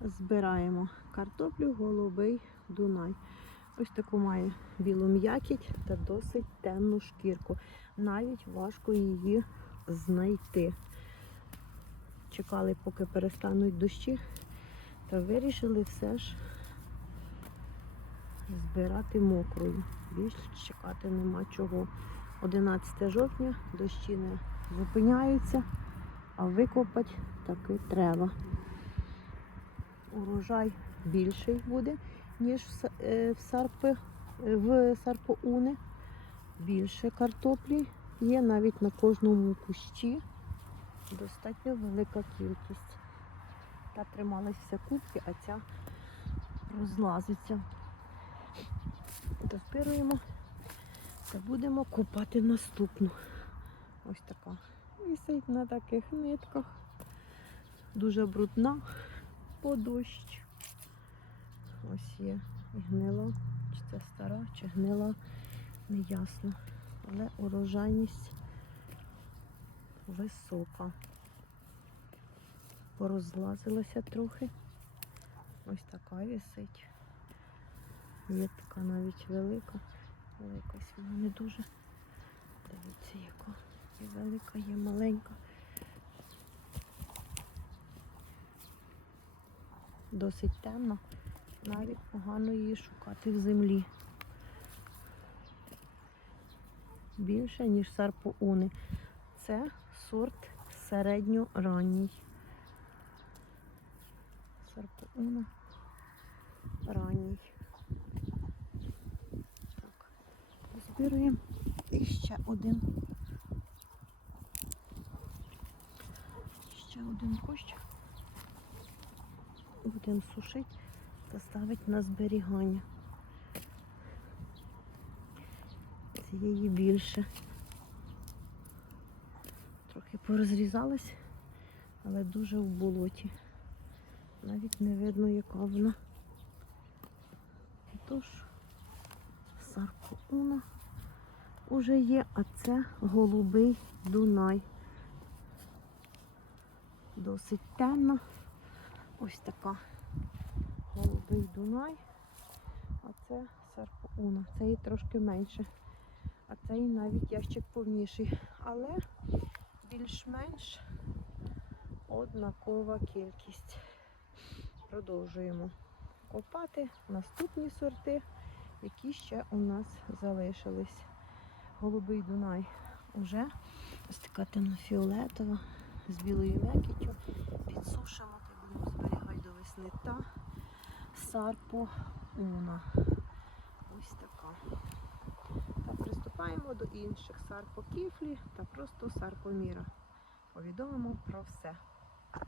Збираємо картоплю голубий Дунай. Ось таку має білу м'якіть та досить темну шкірку. Навіть важко її знайти. Чекали, поки перестануть дощі, та вирішили все ж збирати мокрою. Більш чекати нема чого. 11 жовтня дощі не зупиняються, а викопати таки треба. Урожай більший буде, ніж в е, Сарпи, е, в Сарпоуни. Більше картоплі є навіть на кожному кущі. Достатньо велика кількість. Та трималась вся кубки, а ця розлазиться. Дозбируємо та будемо копати наступну. Ось така. Висить на таких нитках. Дуже брудна по дощ. Ось є і гнила. Чи це стара, чи гнила, не ясно. Але урожайність висока. Порозлазилася трохи. Ось така висить. Є така навіть велика. Але якась вона не дуже. Дивіться, яка. І велика, є маленька. Досить темно. Навіть погано її шукати в землі. Більше, ніж сарпууни. Це сорт середньоранній. Сарпууна ранній. Так, збираємо і ще один. Ще один кущ. Будемо сушити та ставити на зберігання. Цієї більше. Трохи порозрізалась, але дуже в болоті. Навіть не видно, яка вона. Тож, саркоуна уже є, а це голубий Дунай. Досить темна. Ось така голубий Дунай. А це саркоуна. Це її трошки менше. А цей навіть ящик повніший. Але більш-менш однакова кількість. Продовжуємо копати наступні сорти, які ще у нас залишились. Голубий Дунай уже ось така темнофіолетова з білою м'якіттю. Підсушимо будемо зберігати до весни та сарпу уна. Ось така. Та приступаємо до інших сарпо кіфлі та просто сарпоміра. Повідомимо про все.